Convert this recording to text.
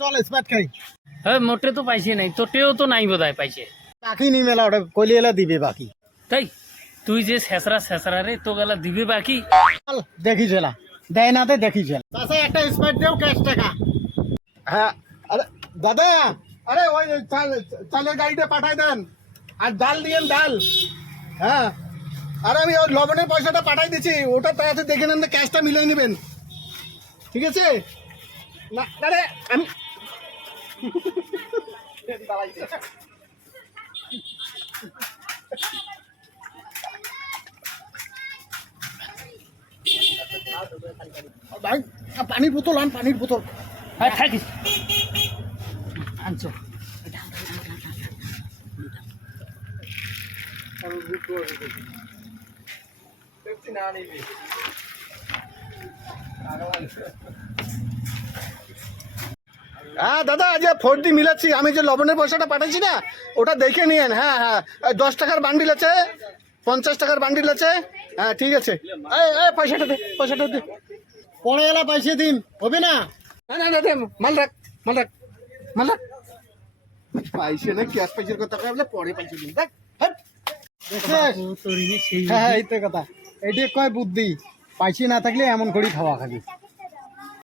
চল স্পাট খাই। হ্যাঁ মোটে তো পাইছে নাই তোটেও তো নাই বোধ হয় পাইছে। বাকি নি মেলা ওটা কলি এলা দিবে বাকি। তাই তুই যে শেষরা শেষরা রে তো গেলা দিবি বাকি। চল দেখি চলা দেয় না দে দেখি চল চাষা একটা স্পাইট দেও ক্যাশ টাকা। হ্যাঁ আরে দাদা আরে ওই চাল চালের গাড়িটা পাঠাই দেন। আর ডাল দিয়েন ডাল। হ্যাঁ আরে আমি ওই লবণের পয়সাটা পাঠাই দিচ্ছি। ওটা তাড়াতাড়ি দেখে নেন ক্যাশটা মিলিয়ে নেবেন। ঠিক আছে? না আরে আমি ভাই পানির বোতল আন পানির বোতল। হ্যাঁ থাকিস আনছো। হ্যাঁ দাদা যে ডি মিলাচ্ছি আমি যে লবণের পয়সাটা পাঠাচ্ছি না ওটা দেখে নিয়েন। হ্যাঁ হ্যাঁ দশ টাকার বান্ডিল আছে পঞ্চাশ টাকার বান্ডিল আছে। হ্যাঁ ঠিক আছে। পয়সাটা দে পয়সাটা দে। পনেরো এলা পয়সা দিন হবে না? না না দে মাল রাখ মাল রাখ মাল রাখ। পয়সা না ক্যাশ পয়সার কথা বলে পরে পয়সা দিন দেখ হ্যাঁ তোর হ্যাঁ এই তো কথা। এইটা কয় বুদ্ধি? পয়সা না থাকলে এমন করেই খাওয়া খাবি।